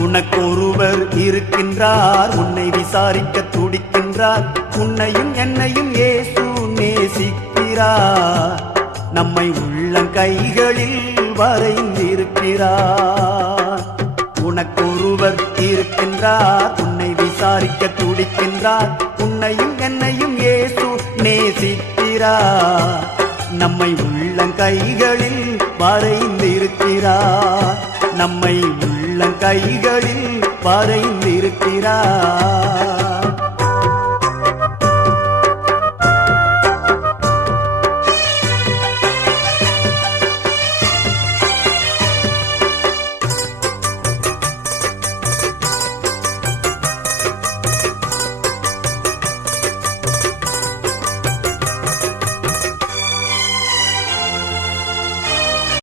உனக்கொருவர் இருக்கின்றார், உன்னை விசாரிக்க துடிக்கின்றார். உன்னையும் என்னையும் இயேசு நேசிக்கிறார். நம்மை உள்ளங்கைகளில் வரைந்திருக்கிறார். உனக்கொருவர் இருக்கின்றார், உன்னை விசாரிக்க துடிக்கின்றார். உன்னையும் என்னையும் இயேசு நேசிக்கிறார். நம்மை உள்ளங்கைகளில் வரைந்திருக்கிறார். நம்மை உள்ளங்கைகளில் வரைந்திருக்கிறார்.